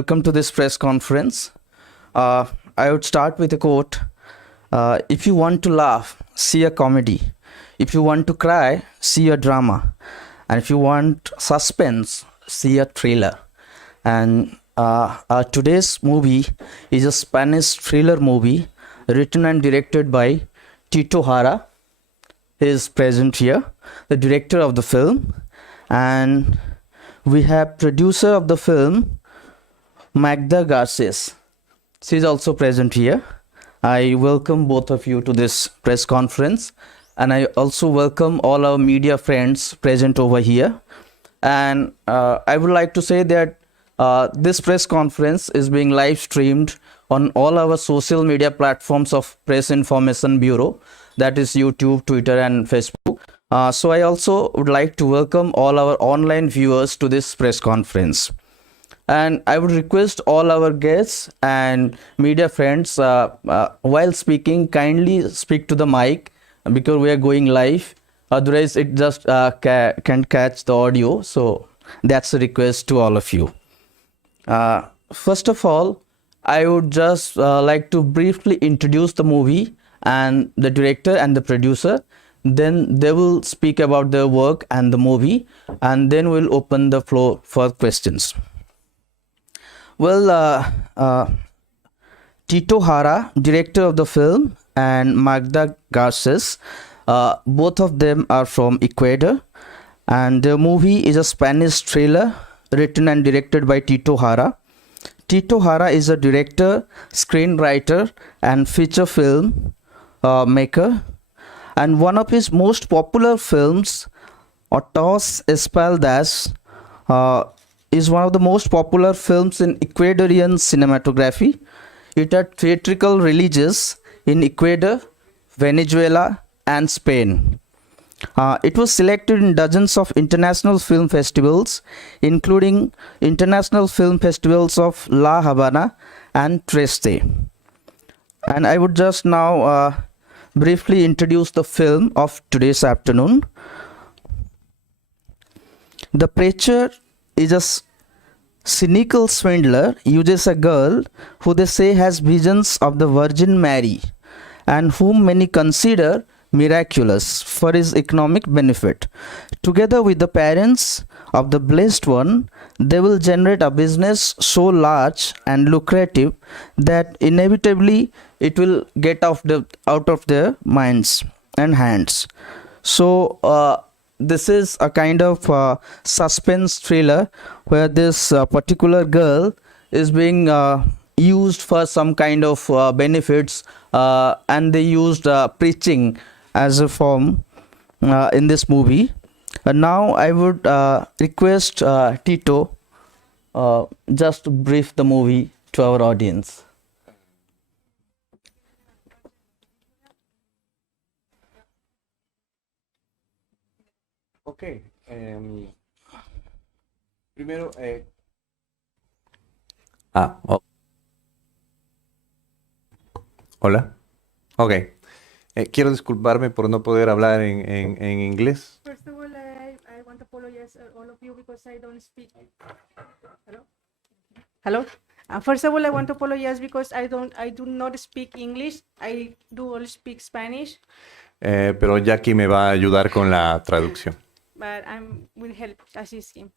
welcome to this press conference. I would start with a quote. If you want to laugh, see a comedy. If you want to cry, see a drama. And if you want suspense, see a thriller. And today's movie is a Spanish thriller movie written and directed by Tito Jara. He is present here, the director of the film. And we have producer of the film, Magda Garces. She is also present here. I welcome both of you to this press conference, and I also welcome all our media friends present over here. And I would like to say that this press conference is being live streamed on all our social media platforms of Press Information Bureau, that is YouTube, Twitter and Facebook. So I also would like to welcome all our online viewers to this press conference. And I would request all our guests and media friends, while speaking, kindly speak to the mic because we are going live. Otherwise, it just can't catch the audio. So that's a request to all of you. First of all, I would just like to briefly introduce the movie and the director and the producer. Then they will speak about their work and the movie, and then we'll open the floor for questions. Well, Tito Jara, director of the film, and Magda Garces, both of them are from Ecuador, and the movie is a Spanish thriller written and directed by Tito Jara. Tito Jara is a director, screenwriter, and feature film maker. And one of his most popular films, Otros Espaldas, is one of the most popular films in Ecuadorian cinematography. It had theatrical releases in Ecuador, Venezuela, and Spain. It was selected in dozens of international film festivals, including international film festivals of La Habana and Trieste. And I would just now briefly introduce the film of today's afternoon. The preacher is a cynical swindler, uses a girl who they say has visions of the Virgin Mary and whom many consider miraculous for his economic benefit. Together with the parents of the Blessed One, they will generate a business so large and lucrative that inevitably it will get out of their minds and hands. So this is a kind of suspense thriller where this particular girl is being used for some kind of benefits, and they used preaching as a form in this movie. Now I would request Tito just to brief the movie to our audience. Ok, primero, hola, ok, quiero disculparme por no poder hablar en inglés. First of all, I want to apologize all of you because I don't speak. Hello? Hello? First of all, I want to apologize because I do not speak English. I do only speak Spanish. Pero Jackie me va a ayudar con la traducción. But I will help assist him.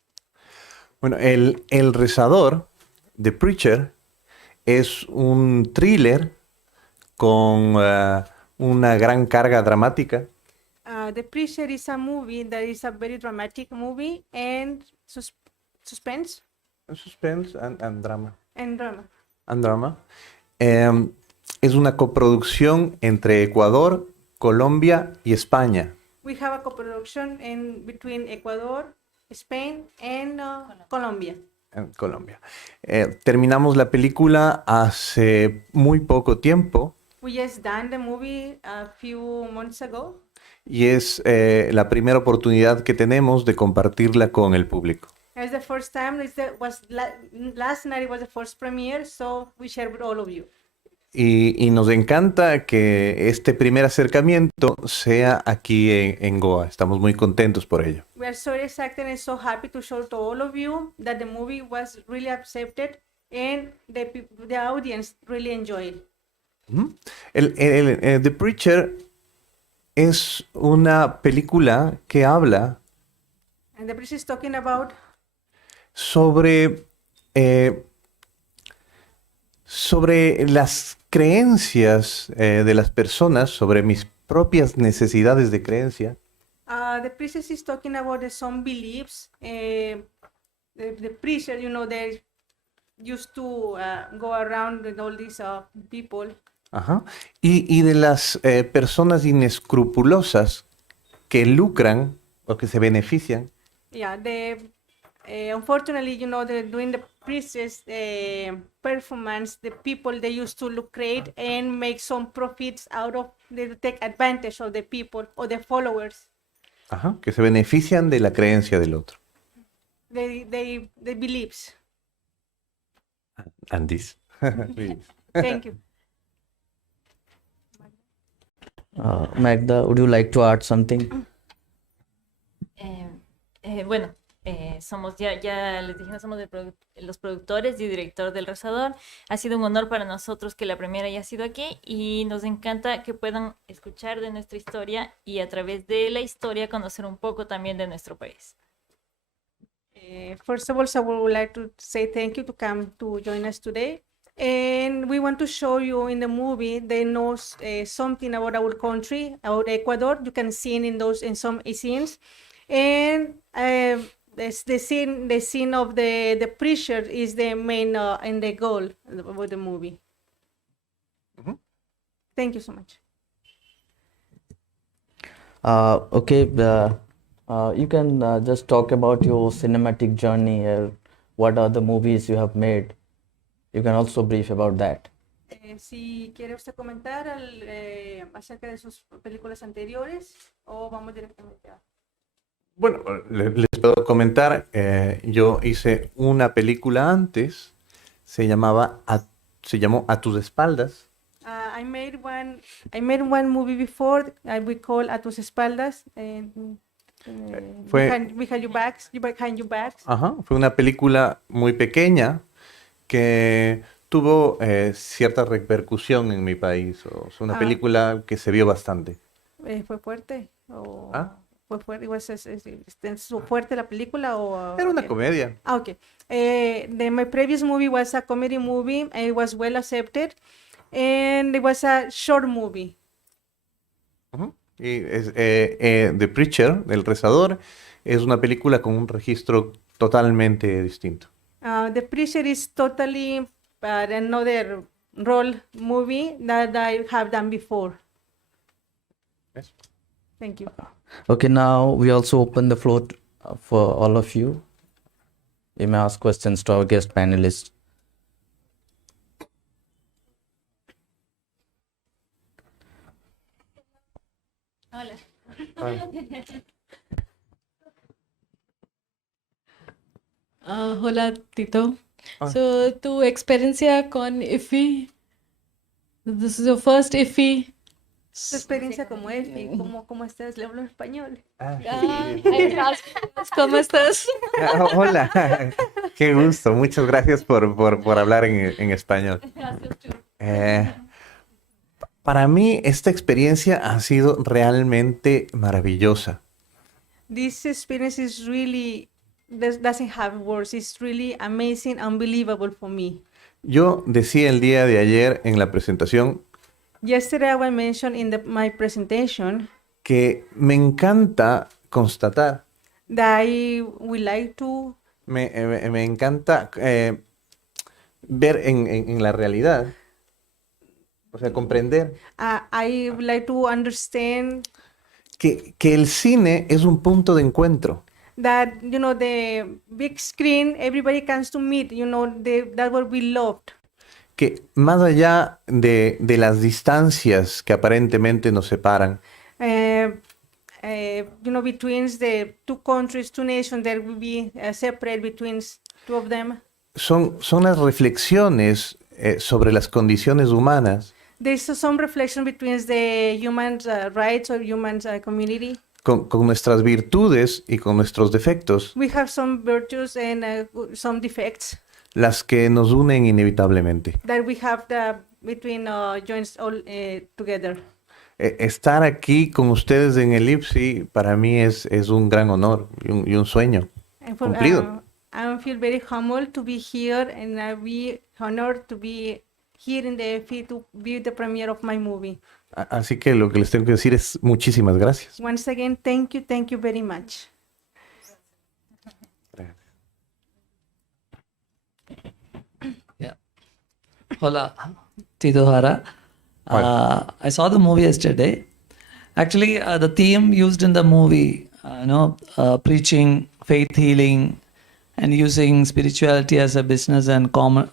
Bueno, el rezador, The Preacher, es un thriller con una gran carga dramática. The Preacher is a movie that is a very dramatic movie and suspense. Suspense and drama. And drama. And drama. Es una coproducción entre Ecuador, Colombia y España. We have a co-production between Ecuador, Spain, and Colombia. En Colombia. Terminamos la película hace muy poco tiempo. We just done the movie a few months ago. Y es la primera oportunidad que tenemos de compartirla con el público. It's the first time. Last night it was the first premiere, so we share with all of you. Y nos encanta que este primer acercamiento sea aquí en Goa. Estamos muy contentos por ello. We are so excited and so happy to show to all of you that the movie was really accepted and the audience really enjoy it. The Preacher es una película que habla And the priest is talking about sobre, sobre las creencias de las personas, sobre mis propias necesidades de creencia, the priest is talking about some beliefs. The preacher, they used to go around with all these people. ajá, y de las personas inescrupulosas que lucran o que se benefician Yeah, unfortunately, during the priest's performance, the people they used to lucrate and make some profits out of, they take advantage of the people or the followers. ajá, que se benefician de la creencia del otro. They beliefs. And this. Thank you. Magda, would you like to add something? Bueno, somos ya les dijimos, somos los productores y director del Rezador. Ha sido un honor para nosotros que la premiera haya sido aquí y nos encanta que puedan escuchar de nuestra historia y a través de la historia conocer un poco también de nuestro país. First of all, so we would like to say thank you to come to join us today. And we want to show you in the movie, they know something about our country, about Ecuador. You can see it in some scenes. And the scene of the preacher is the main and the goal of the movie. Mhm. Thank you so much. Okay, you can just talk about your cinematic journey. What are the movies you have made? You can also brief about that. Si quiere usted comentar acerca de sus películas anteriores o vamos directamente a... Bueno, les puedo comentar, yo hice una película antes, se llamó A tus espaldas. I made one movie before. We call A tus espaldas. Fue- Behind your backs. Behind your backs. Ajá, fue una película muy pequeña que tuvo cierta repercusión en mi país. O sea, una Ah. película que se vio bastante. ¿Fue fuerte? O Ah. ¿Fue fuerte? ¿Fuerte la película o...? Era una okay. comedia. Okay. My previous movie was a comedy movie. It was well accepted. And it was a short movie. Ujú. Y The Preacher, El Rezador, es una película con un registro totalmente distinto. The Preacher is totally another role movie that I have done before. Yes. Thank you. Okay, now we also open the floor for all of you. You may ask questions to our guest panelists. Hola. Hola, Tito. Ah. So, tu experiencia con IFFI, this is your first IFFI. Su experiencia como EFI, ¿cómo estás? Le hablo en español. ¿Cómo estás? Hola, qué gusto, muchas gracias por hablar en español. Para mí esta experiencia ha sido realmente maravillosa. This experience is really, doesn't have words. It's really amazing, unbelievable for me. Yo decía el día de ayer en la presentación Yesterday I mentioned in my presentation que me encanta constatar, that I would like to me encanta ver en la realidad, o sea, comprender I would like to understand que el cine es un punto de encuentro. that the big screen everybody comes to meet, that what we loved. Que más allá de las distancias que aparentemente nos separan, Between the two countries, two nations, there will be separate between two of them. son las reflexiones sobre las condiciones humanas There's some reflection between the human rights or human community. con nuestras virtudes y con nuestros defectos, We have some virtues and some defects. las que nos unen inevitablemente. that we have the between joints all together. Estar aquí con ustedes en el IFFI para mí es un gran honor y un sueño And cumplido. I feel very humbled to be here, and I be honored to be here in the IFFI to be the premiere of my movie. Así que lo que les tengo que decir es muchísimas gracias. Once again, thank you very much. Hola, Tito Hara. I saw the movie yesterday. Actually, the theme used in the movie, preaching, faith healing, and using spirituality as a business and common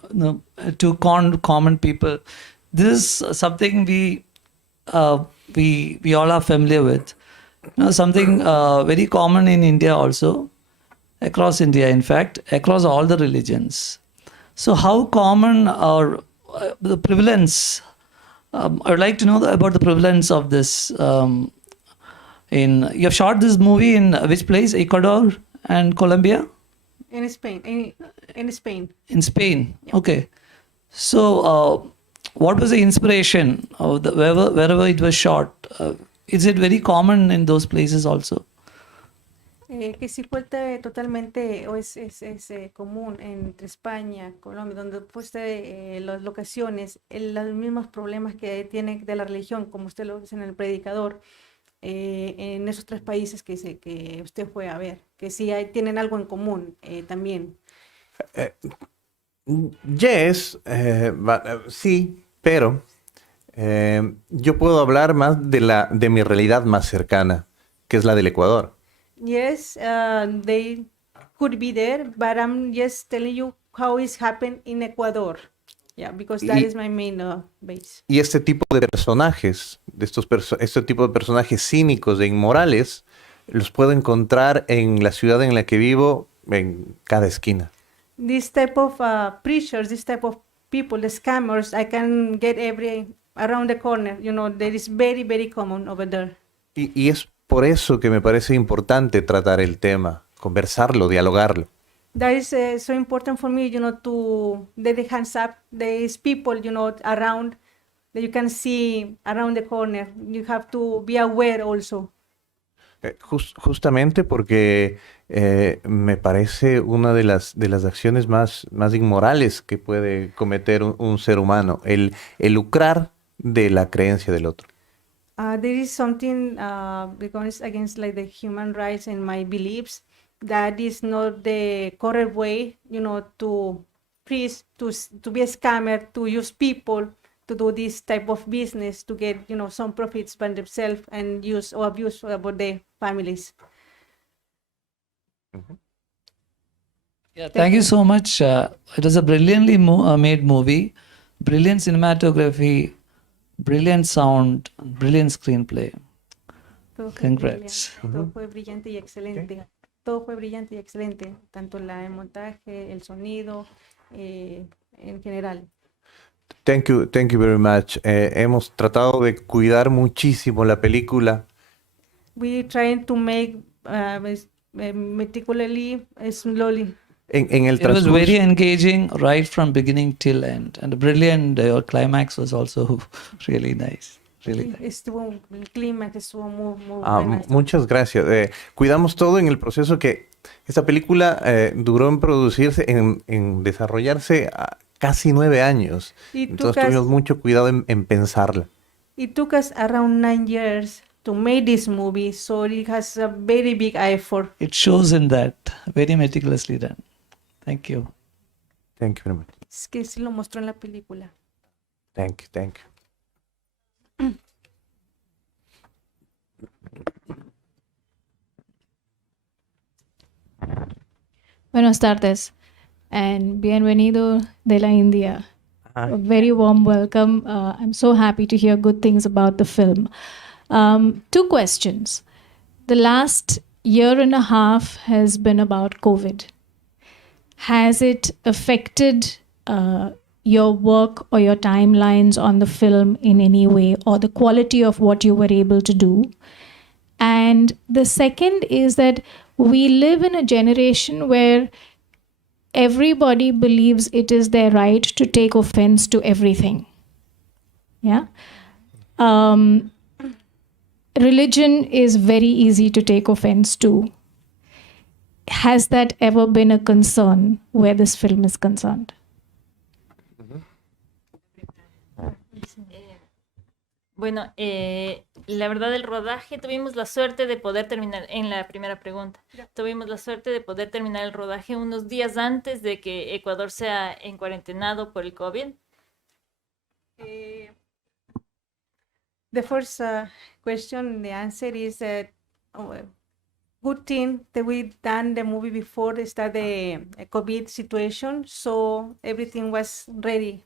people. This is something we all are familiar with. Something very common in India also, across India, in fact, across all the religions. So how common are the prevalence? I would like to know about the prevalence of this. You have shot this movie in which place? Ecuador and Colombia? In Spain, in Spain. In Spain. Yeah. Okay. So, what was the inspiration of wherever it was shot? Is it very common in those places also? Que sí fue totalmente, o es común entre España, Colombia, donde pues las locaciones, los mismos problemas que tiene de la religión, como usted lo dice en el predicador, en esos tres países que usted fue a ver, que sí tienen algo en común también. Yes, sí, pero yo puedo hablar más de mi realidad más cercana, que es la del Ecuador. Yes, they could be there, but I'm just telling you how it's happened in Ecuador. Yeah, because that is my main base. Y este tipo de personajes, este tipo de personajes cínicos e inmorales, los puedo encontrar en la ciudad en la que vivo, en cada esquina. This type of preachers, this type of people, the scammers, I can get around the corner. That is very, very common over there. Y es por eso que me parece importante tratar el tema, conversarlo, dialogarlo. That is so important for me, to let the hands up. There is people, around that you can see around the corner. You have to be aware also. Justamente porque me parece una de las acciones más inmorales que puede cometer un ser humano, el lucrar de la creencia del otro. There is something because against like the human rights and my beliefs, that is not the correct way, to preach, to be a scammer, to use people to do this type of business to get, some profits by themselves and use or abuse about their families. Yeah, thank you so much. It was a brilliantly made movie, brilliant cinematography, brilliant sound, brilliant screenplay. Congrats. Todo fue brillante y excelente. Okay. Todo fue brillante y excelente, tanto el montaje, el sonido, en general. Thank you very much. Hemos tratado de cuidar muchísimo la película. We trying to make meticulously, slowly. En el it was very engaging right from beginning till end, and the brilliant climax was also really nice. Really nice. Estuvo el clímax, estuvo muy bueno. Muchas gracias. Cuidamos todo en el proceso que esta película duró en producirse, en desarrollarse casi 9 años. Entonces tuvimos mucho cuidado en pensarla. It took us around 9 years to make this movie, so it has a very big effort. It shows in that, very meticulously done. Thank you. Thank you very much. Es que sí lo mostró en la película. Thank you. Buenas tardes and bienvenido de la India. A very warm welcome. I'm so happy to hear good things about the film. 2 questions. The last year and a half has been about COVID. Has it affected your work or your timelines on the film in any way, or the quality of what you were able to do? And the second is that we live in a generation where everybody believes it is their right to take offense to everything. Yeah. Religion is very easy to take offense to. Has that ever been a concern where this film is concerned? Bueno, la verdad el rodaje tuvimos la suerte de poder terminar, en la primera pregunta, tuvimos la suerte de poder terminar el rodaje unos días antes de que Ecuador sea encuarentenado por el COVID. The first question, the answer is that good thing that we done the movie before the start the COVID situation, so everything was ready.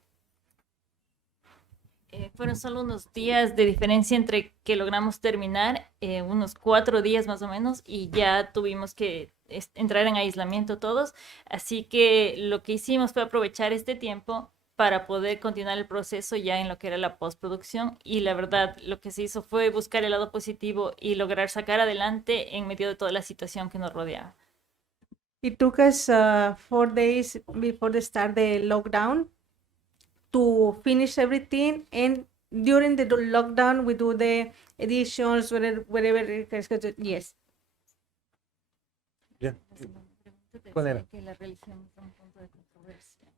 Fueron solo unos días de diferencia entre que logramos terminar, unos 4 días más o menos, y ya tuvimos que entrar en aislamiento todos. Así que lo que hicimos fue aprovechar este tiempo para poder continuar el proceso ya en lo que era la postproducción. Y la verdad, lo que se hizo fue buscar el lado positivo y lograr sacar adelante en medio de toda la situación que nos rodeaba. It took us 4 days before the start the lockdown to finish everything, and during the lockdown we do the editions, whatever it is. Yes. Ya. ¿Cuál era? Que la religión es un punto de controversia.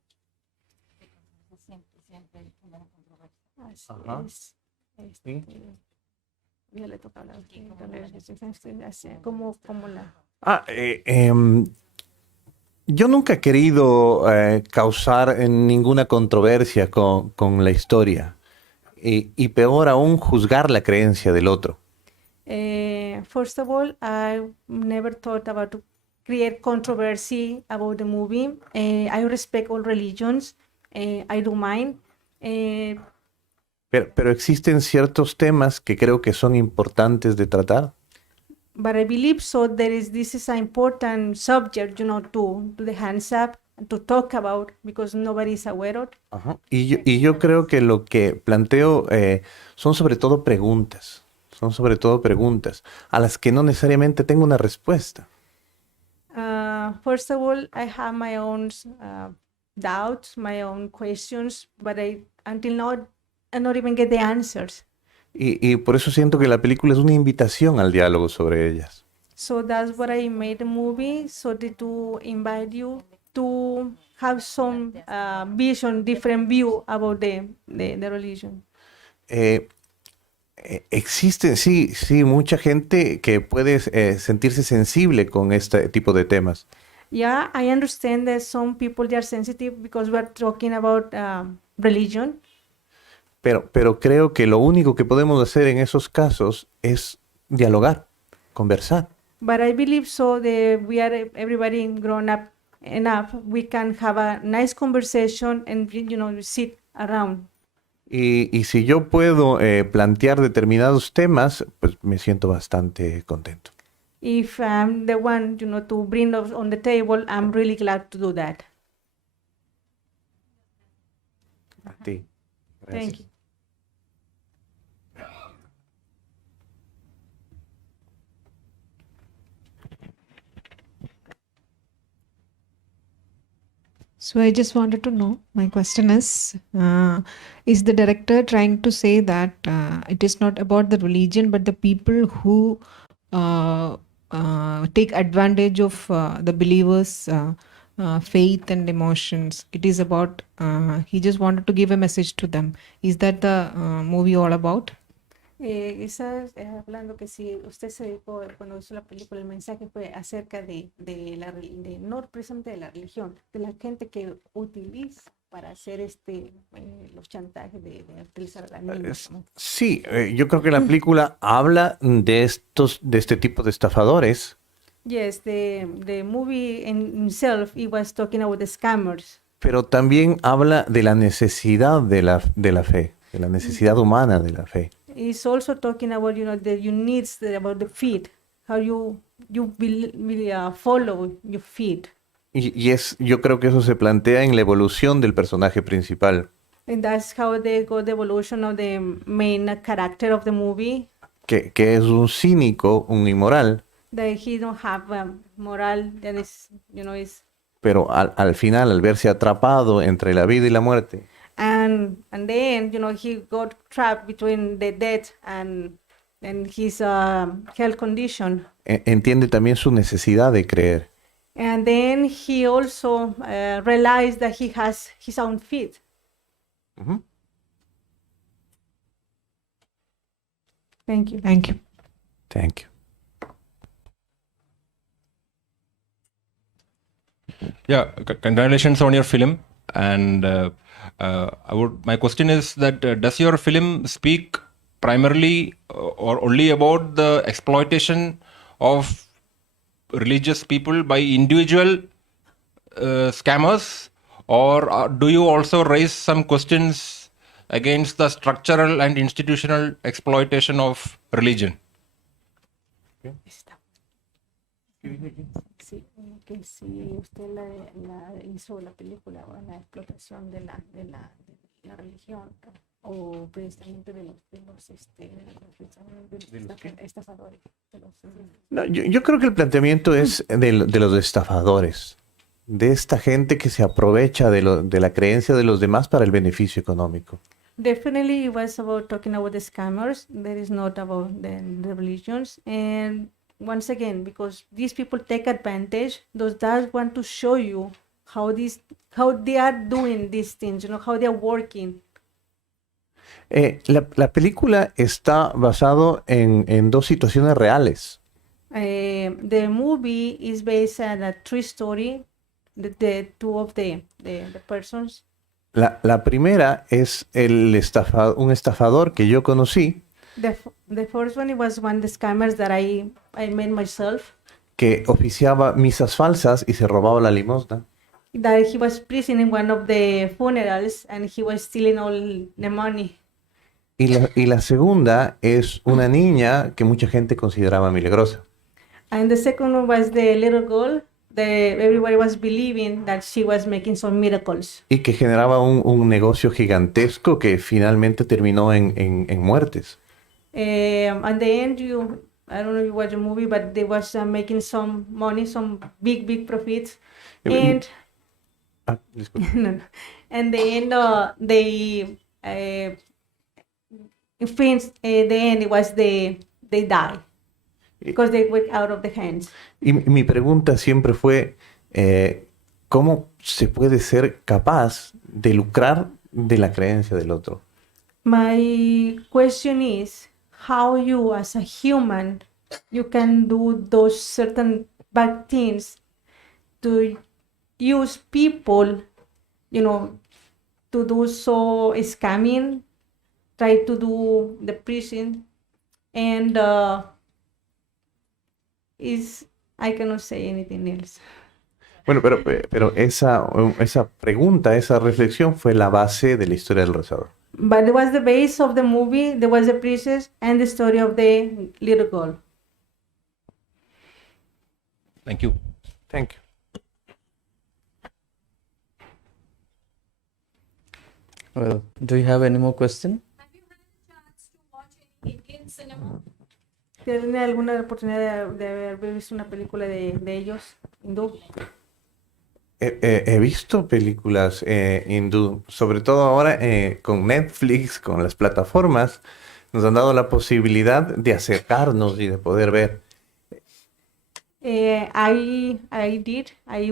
Siempre hay una controversia. Así Ajá. es. Sí. Ya le toca hablar. Así, como la... Yo nunca he querido causar ninguna controversia con la historia y peor aún juzgar la creencia del otro. First of all, I never thought about to create controversy about the movie. I respect all religions. I do mine. Pero existen ciertos temas que creo que son importantes de tratar. But I believe so. This is an important subject, to the hands up and to talk about, because nobody is aware of. Ajá. Y yo creo que lo que planteo son sobre todo preguntas. Son sobre todo preguntas a las que no necesariamente tengo una respuesta. First of all, I have my own doubts, my own questions, but until now, I not even get the answers. Y por eso siento que la película es una invitación al diálogo sobre ellas. So that's what I made the movie, so to invite you to have some vision, different view about the religion. Existe, sí, mucha gente que puede sentirse sensible con este tipo de temas. Yeah, I understand that some people they are sensitive because we're talking about religion. Pero creo que lo único que podemos hacer en esos casos es dialogar, conversar. But I believe so that we are everybody grown up enough. We can have a nice conversation and sit around. Y si yo puedo plantear determinados temas, pues me siento bastante contento. If I'm the one, to bring those on the table, I'm really glad to do that. A ti. Thank you. So I just wanted to know, my question is the director trying to say that it is not about the religion, but the people who take advantage of the believers' faith and emotions? It is about, he just wanted to give a message to them. Is that the movie all about? Estás hablando que si usted se dedicó cuando hizo la película, el mensaje fue acerca de no precisamente de la religión, de la gente que utiliza para hacer los chantajes de utilizar a las niñas, ¿no? Sí, yo creo que la película habla de este tipo de estafadores. Yes, the movie in himself, it was talking about the scammers. Pero también habla de la necesidad de la fe, de la necesidad humana de la fe. It's also talking about, the you needs about the feed, how you will follow your feed. Yo creo que eso se plantea en la evolución del personaje principal. And that's how they go the evolution of the main character of the movie. Que es un cínico, un inmoral. That he don't have moral, that is, is pero al final, al verse atrapado entre la vida y la muerte, and then he got trapped between the death and his health condition. entiende también su necesidad de creer. And then he also realized that he has his own feet. Ujú. Thank you. Thank you. Thank you. Yeah, congratulations on your film. And my question is that does your film speak primarily or only about the exploitation of religious people by individual scammers, or do you also raise some questions against the structural and institutional exploitation of religion? Sí, que si usted hizo la película o la explotación de la religión o precisamente de los estafadores. No, yo creo que el planteamiento es de los estafadores, de esta gente que se aprovecha de la creencia de los demás para el beneficio económico. Definitely it was about talking about the scammers. That is not about the religions. And once again, because these people take advantage, those that want to show you how they are doing these things, how they are working. La película está basado en dos situaciones reales. The movie is based on a true story. The two of the persons. La primera es un estafador que yo conocí, The first one, it was one of the scammers that I made myself. que oficiaba misas falsas y se robaba la limosna. That he was present in one of the funerals and he was stealing all the money. Y la segunda es una niña que mucha gente consideraba milagrosa. And the second one was the little girl. Everybody was believing that she was making some miracles. Y que generaba un negocio gigantesco que finalmente terminó en muertes. At the end, I don't know if you watched the movie, but they was making some money, some big profits. And Disculpe. no. And the end, the end it was they die because they went out of the hands. Y mi pregunta siempre fue, ¿cómo se puede ser capaz de lucrar de la creencia del otro? My question is how you as a human you can do those certain bad things to use people, to do so scamming, try to do the prison, and I cannot say anything else. Bueno, pero esa pregunta, esa reflexión fue la base de la historia del rezador. But it was the base of the movie, there was the princess and the story of the little girl. Thank you. Thank you. Well, do you have any more question? Have you had a chance to watch any Indian cinema? ¿Tiene alguna oportunidad de haber visto una película de ellos, hindú? He visto películas hindú, sobre todo ahora con Netflix, con las plataformas, nos han dado la posibilidad de acercarnos y de poder ver. I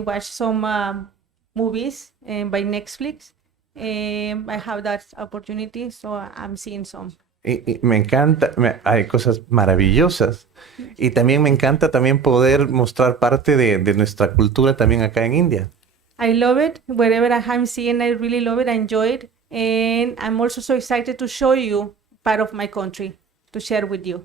watched some movies by Netflix. I have that opportunity, so I'm seeing some. Y me encanta, hay cosas maravillosas. Y también me encanta también poder mostrar parte de nuestra cultura también acá en India. I love it. Wherever I'm seeing, I really love it. I enjoy it. And I'm also so excited to show you part of my country, to share with you.